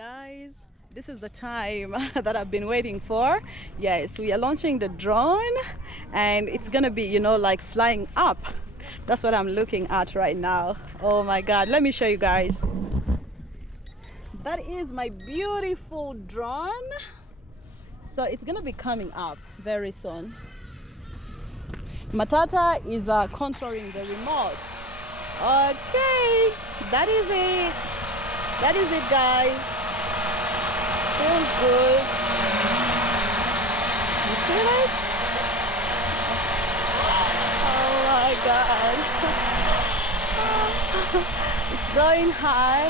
guys, this is the time that I've been waiting for. Yes, we are launching the drone and it's gonna be, like flying up. That's what I'm looking at right now. Oh my god, let me show you guys. That is my beautiful drone. So it's gonna be coming up very soon. Matata is controlling the remote. Okay, that is it. That is it, guys. Feels good. You see it? Oh my god. It's going high.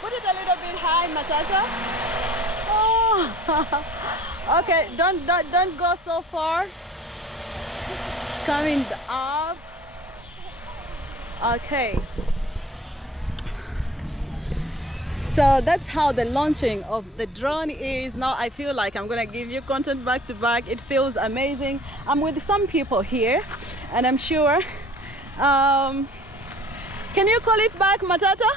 Put it a little bit high, Matata. Oh. Okay, don't go so far. It's coming up. Okay, so that's how the launching of the drone is. Now I feel like I'm gonna give you content back to back. It feels amazing. I'm with some people here and I'm sure can you call it back, Matata?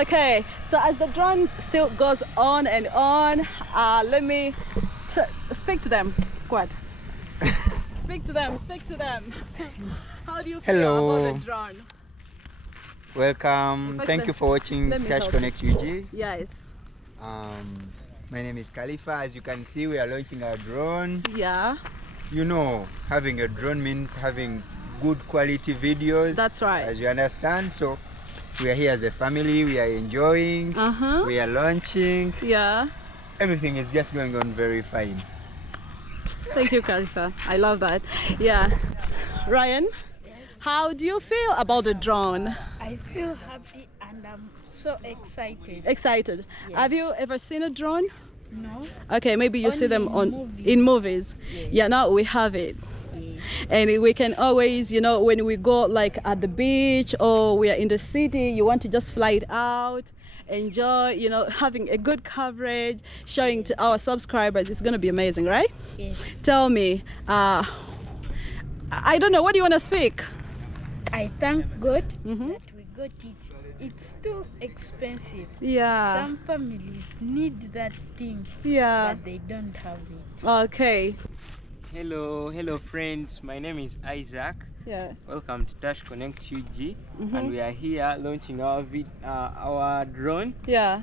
Okay, so as the drone still goes on and on, let me speak to them. Go ahead. Speak to them. How do you feel about the drone? Welcome. Thank you for watching TASH Connect UG. Yes. My name is Khalifa. As you can see, we are launching our drone. Yeah. You know, having a drone means having good quality videos. That's right. As you understand. So we are here as a family. We are enjoying. We are launching. Yeah. Everything is just going on very fine. Thank you, Khalifa. I love that. Yeah. Ryan? How do you feel about the drone? I feel happy and I'm so excited. Excited. Yes. Have you ever seen a drone? No. Okay, maybe you see them in movies. Yes. Yeah, now we have it. Yes. And we can always, when we go like at the beach or we are in the city, you want to just fly it out, enjoy, having a good coverage, showing to our subscribers. It's going to be amazing, right? Yes. Tell me, I don't know, what do you want to speak? I thank God that we got it. It's too expensive. Yeah. Some families need that thing, Yeah. but they don't have it. Okay. Hello friends, my name is Isaac. Yeah. Welcome to TASH Connect UG, and we are here launching our drone. Yeah.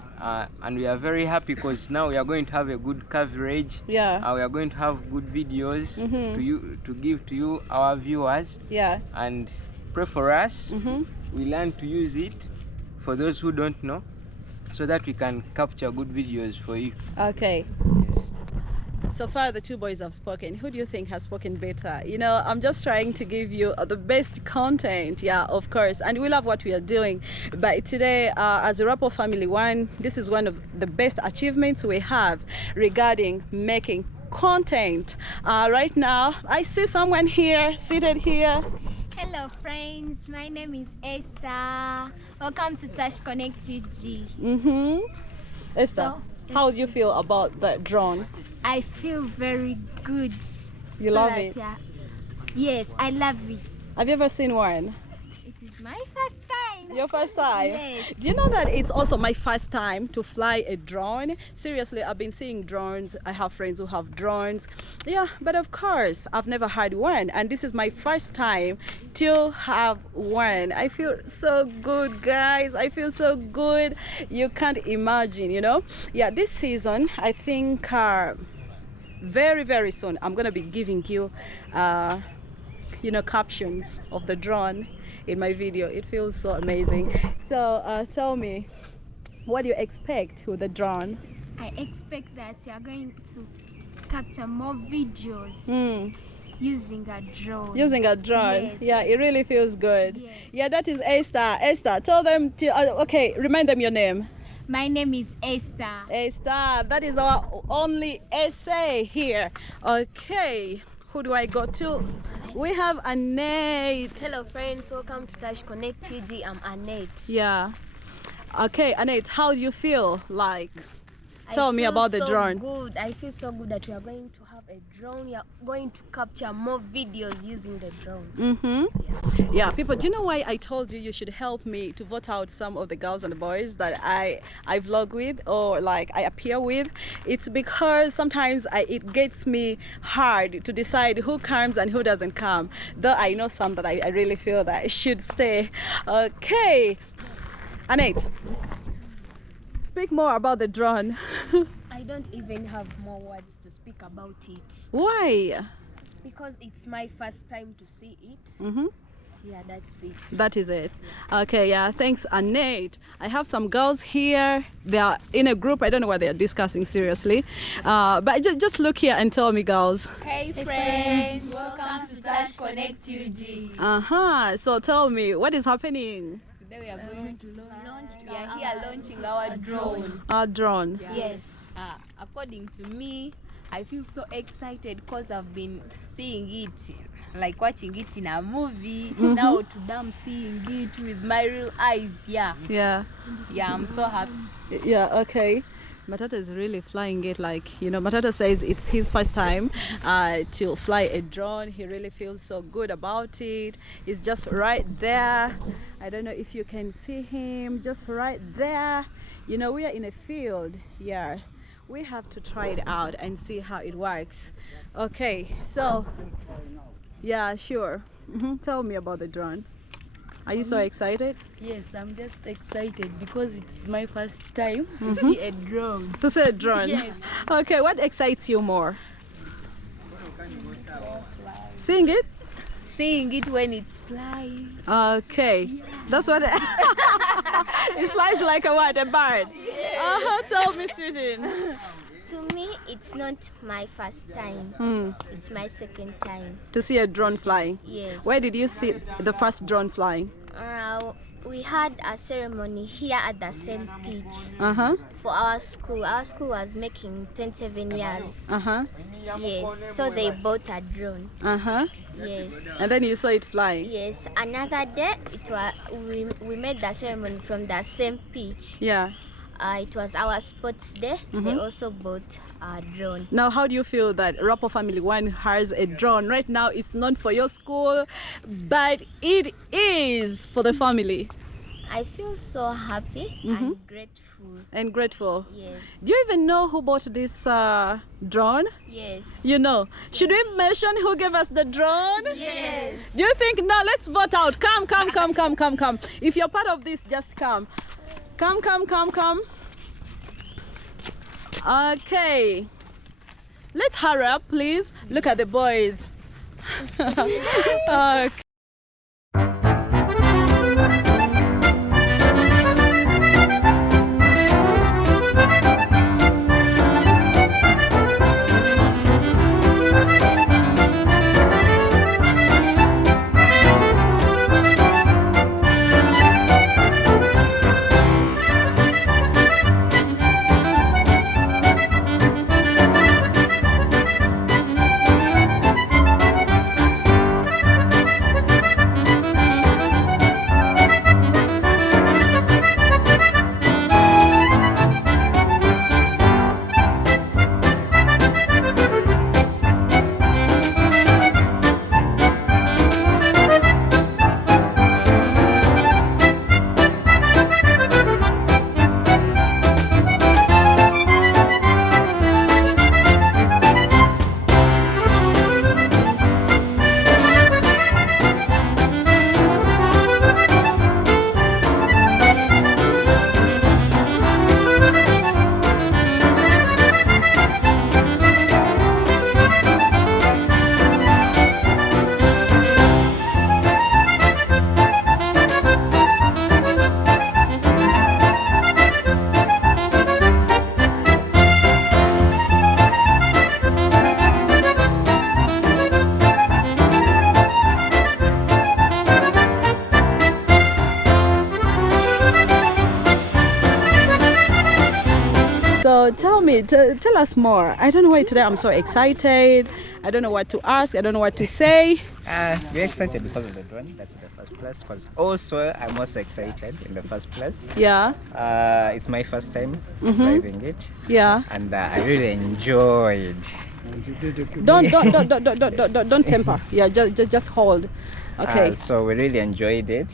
And we are very happy because now we are going to have a good coverage. Yeah. We are going to have good videos to give to you, our viewers. Yeah. And pray for us. We learn to use it for those who don't know, so that we can capture good videos for you. Okay. Yes. So far, the two boys have spoken. Who do you think has spoken better? I'm just trying to give you the best content, yeah, of course. And we love what we are doing. But today, as a Rapper Family One, this is one of the best achievements we have regarding making content. Right now, I see someone here, seated here. Hello friends, my name is Esther. Welcome to TASH Connect UG. Esther, how do you feel about the drone? I feel very good. You love it? Yeah. Yes, I love it. Have you ever seen one? It is my first time. Your first time? Yes. Do you know that it's also my first time to fly a drone? Seriously, I've been seeing drones. I have friends who have drones. Yeah, but of course, I've never had one. And this is my first time to have one. I feel so good, guys. I feel so good. You can't imagine, Yeah, this season, I think very, very soon, I'm going to be giving you, captions of the drone in my video. It feels so amazing. So tell me, what do you expect with the drone? I expect that you are going to capture more videos using a drone. Using a drone? Yes. Yeah, it really feels good. Yes. Yeah, that is Esther. Esther, tell them to, okay, remind them your name. My name is Esther. Esther, that is our only essay here. Okay, who do I go to? We have Annette. Hello friends, welcome to TASH Connect UG. I'm Annette. Yeah. Okay, Annette, how do you feel like Tell me about the drone. Good. I feel so good that we are going to have a drone. We are going to capture more videos using the drone. Yeah, people, do you know why I told you should help me to vote out some of the girls and the boys that I vlog with or like I appear with? It's because sometimes it gets me hard to decide who comes and who doesn't come. Though I know some that I really feel that should stay. Okay, Annette, speak more about the drone. I don't even have more words to speak about it. Why? Because it's my first time to see it. Yeah, that's it. That is it. Okay, yeah, thanks, Annette. I have some girls here. They are in a group. I don't know what they are discussing seriously. But just look here and tell me, girls. Hey friends, welcome to TASH Connect UG. So tell me, what is happening? Today we are going to launch. We are here launching our drone. Our drone. Yes. According to me, I feel so excited because I've been seeing it, like watching it in a movie. Now today I'm seeing it with my real eyes. Yeah, I'm so happy. Yeah, okay. Matata is really flying it, like, you know, Matata says it's his first time to fly a drone. He really feels so good about it. He's just right there. I don't know if you can see him, just right there. You know, we are in a field. Yeah, we have to try it out and see how it works. Okay, so yeah, sure. Tell me about the drone. Are you so excited? Yes, I'm just excited because it's my first time to see a drone. To see a drone? Yes. Okay, what excites you more? Seeing it? Seeing it when it's flying. Okay, that's what it flies like a what? A bird? Tell me, student. To me, it's not my first time. It's my second time. To see a drone flying? Yes. Where did you see the first drone flying? We had a ceremony here at the same pitch for our school. Our school was making 27 years. Yes, so they bought a drone. Yes. And then you saw it flying? Yes. Another day, we made the ceremony from the same pitch. Yeah. It was our sports day. They also bought a drone. Now, how do you feel that Rapo Family One has a drone? Right now, it's not for your school, but it is for the family. I feel so happy and grateful. And grateful. Yes. Do you even know who bought this drone? Yes. You know. Should we mention who gave us the drone? Yes. Do you think? No, let's vote out. Come. If you're part of this, just come. Come. Okay. Let's hurry up, please. Look at the boys. Okay. So tell me, tell us more. I don't know why today I'm so excited. I don't know what to ask. I don't know what to say. We're excited because of the drone. That's the first place. Because also I'm also excited in the first place. Yeah. It's my first time driving it. Yeah. And I really enjoyed. Don't temper. Yeah, just hold. Okay. So we really enjoyed it,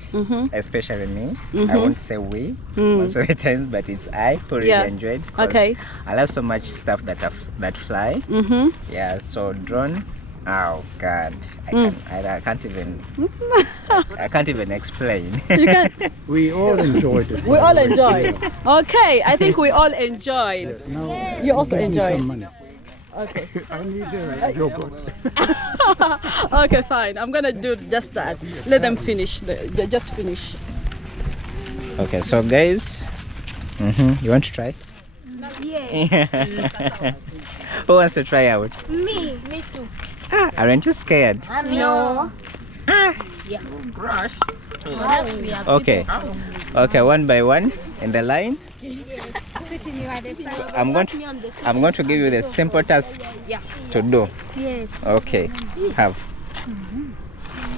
especially me. I won't say we most of the time, but it's I who really enjoyed. Okay. I love so much stuff that fly. Yeah. So drone. Oh God, I can't even I can't even explain. You can. We all enjoyed it. We all enjoyed. Okay, I think we all enjoyed. You also enjoyed. Some money. Okay. I need yogurt. Okay, fine. I'm gonna do just that. Let them finish. Just finish. Okay, so guys, you want to try? Yes. Who wants to try out? Me. Me too. Aren't you scared? No. Okay. Okay, one by one in the line. So I'm going to give you the simple task to do. Yes. Okay. Have.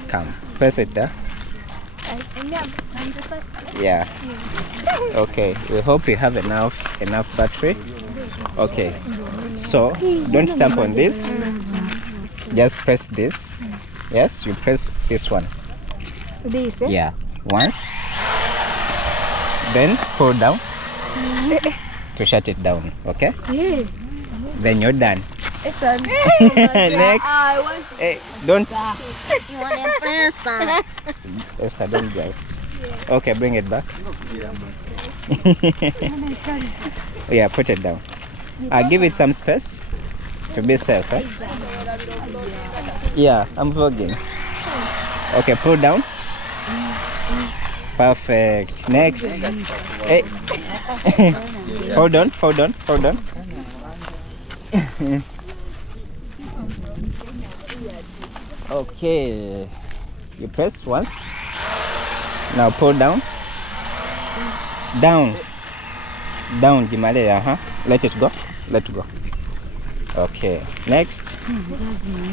Come. Press it there. I'm the first. Yeah. Okay. We hope you have enough battery. Okay. So don't tap on this. Just press this. Yes, you press this one. This, eh? Yeah. Once. Then pull down to shut it down. Okay? Yeah. Then you're done. It's done. Next. Hey, don't. You want to press on? Esther, don't just. Okay, bring it back. Yeah, put it down. Give it some space to be safe. Eh? Yeah, I'm vlogging. Okay, pull down. Perfect. Next. Hey. Hold on. Okay. You press once. Now pull down. Down, Jimale, Let it go. Okay. Next.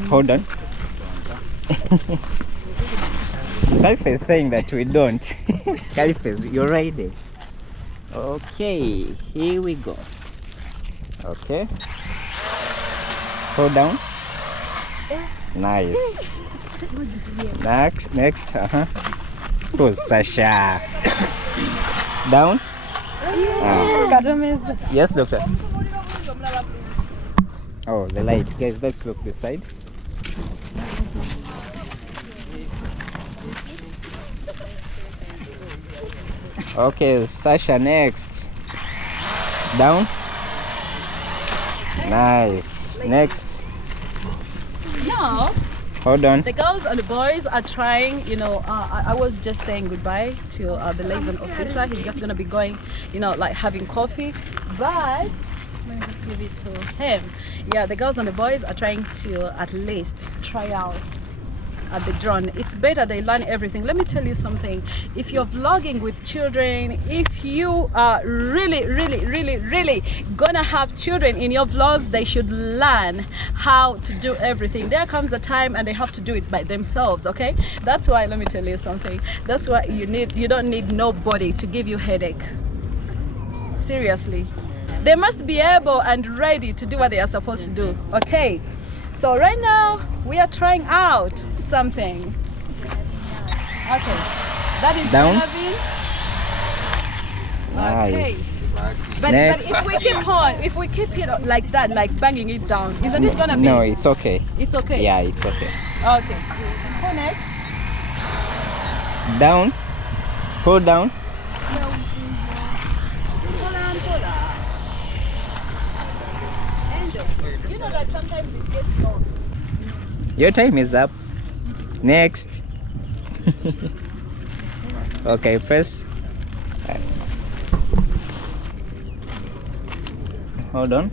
Hold on. Kalifa is saying that we don't. Kalifa, you're right there. Okay, here we go. Okay. Hold down. Nice. Next. Who's Sasha? Down. Yes, doctor. Oh, the light. Guys, let's look this side. Okay, Sasha next. Down. Nice. Next. Now, hold on. The girls and the boys are trying, I was just saying goodbye to the liaison officer. He's just going to be going, like having coffee. But let me just give it to him. Yeah, the girls and the boys are trying to at least try out the drone. It's better they learn everything. Let me tell you something. If you're vlogging with children, if you are really gonna have children in your vlogs, they should learn how to do everything. There comes a time and they have to do it by themselves. Okay, that's why, let me tell you something, that's why you don't need nobody to give you headache. Seriously, they must be able and ready to do what they are supposed to do. Okay, so right now we are trying out something. Okay, that is down. Nice. Okay. But if we keep it like that, like banging it down, isn't it gonna be? No, it's okay. It's okay. Yeah, it's okay. Okay. Who next? Down. Pull down. You know that sometimes it gets lost. Your time is up. Next. Okay, press. Hold on.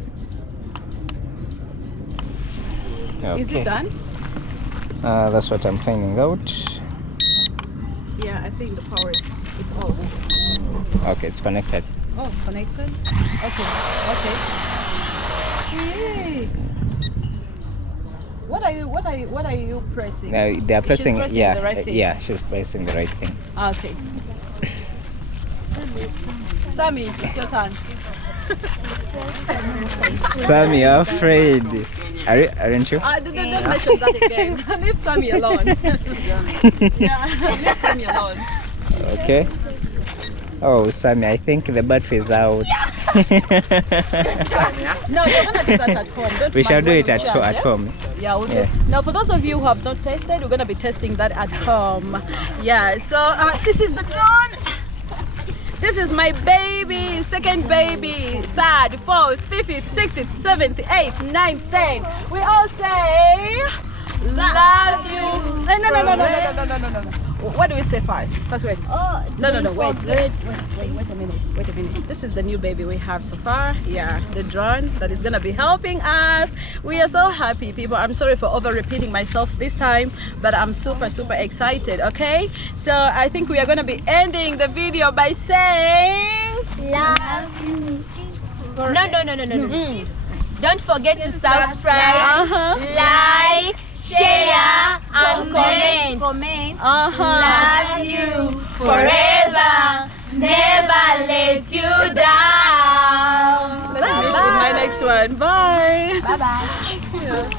Okay. Is it done? That's what I'm finding out. Yeah, I think the power it's off. Okay, it's connected. Oh, connected. Okay. Yay. What are you pressing? No, they are pressing. She's pressing Yeah, the right thing. yeah, she's pressing the right thing. Okay. Sammy, it's your turn. Sammy, you're afraid. Aren't you? Don't mention that again. Leave Sammy alone. Yeah, leave Sammy alone. Okay. Oh, Sammy, I think the battery is out. No, you're gonna do that at home. Don't We shall mind do when it we at charge, home. Yeah, we'll Yeah. do. Now, for those of you who have not tested, we're gonna be testing that at home. Yeah. So this is the drone. This is my baby, second baby, third, fourth, fifth, sixth, seventh, eighth, ninth, 10th. We all say love you. No. What do we say first? First, wait. No. Wait a minute. This is the new baby we have so far. Yeah, the drone that is gonna be helping us. We are so happy, people. I'm sorry for over repeating myself this time, but I'm super excited. Okay, so I think we are gonna be ending the video by saying Love you. No. Don't forget to subscribe, like, share, and comment. Love you forever. Never let you down. let's meet in my next one. Bye. Bye bye. Yeah.